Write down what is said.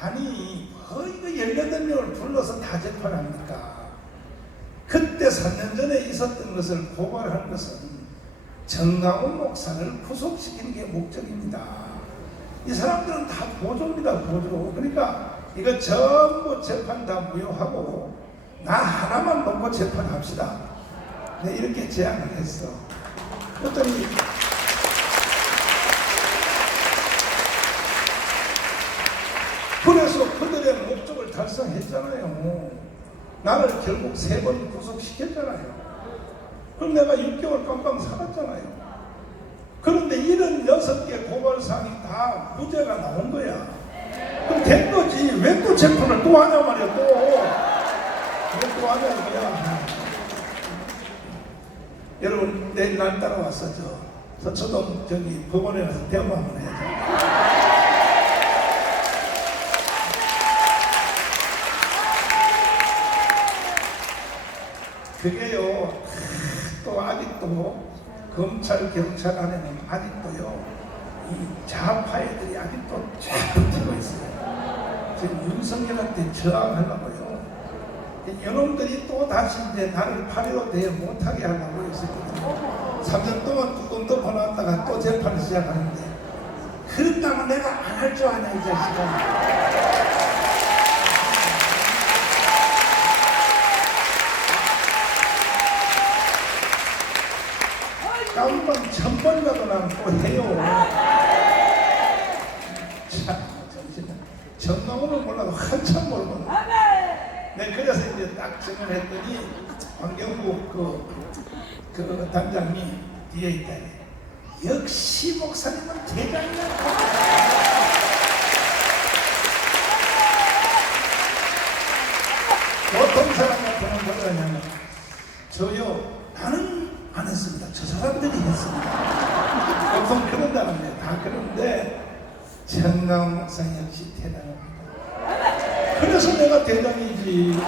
아니 거의 그 18명을 불러서 다 재판합니까? 그때 3년 전에 있었던 것을 고발한 것은 정강훈 목사를 구속시키는 게 목적입니다. 이 사람들은 다 보조입니다, 보조. 그러니까 이거 전부 재판 다 무효하고 나 하나만 놓고 재판합시다. 네, 이렇게 제안을 했어. 그랬더니 그들의 목적을 달성했잖아요. 나를 결국 세 번 구속시켰잖아요. 그럼 내가 6개월 깜빵 살았잖아요. 그런데 76개 고발사항이 다 무죄가 나온 거야. 그럼 된 거지. 왜 또 재판을 또 하냐 말이야, 또. 왜 또 하냐, 이거야. 여러분, 내일 날 저, 서초동 저기 법원에 가서 대화 한번 해야죠. 그게요, 또 아직도 검찰, 경찰 안에는 아직도요, 이 좌파애들이 아직도 쫙 붙이고 있어요. 지금 윤석열한테 저항하려고요. 이놈들이 또 다시 이제 나를 파리로 대해 못하게 하려고 있었거든요. 3년 동안 뚜껑 덮어놨다가 또 재판을 시작하는데, 그렇다면 내가 안 할 줄 아냐, 이 자식아. 깜빡 천 번이라도 나는 또 해요. 참, 정신은. 정강훈을 몰라도 한참 모르거든. 네, 그래서 이제 딱 증언 했더니 환경부 그, 그 단장이 뒤에 있다. 역시 목사님은 대장이야. 보통 사람 같으면 뭐라 하냐면 저요 나는 안 했습니다. 저 사람들이 했습니다. 보통 그런다는데 다 그런데 정강 목사 역시 대단합니다. 그래서 내가 대장이지.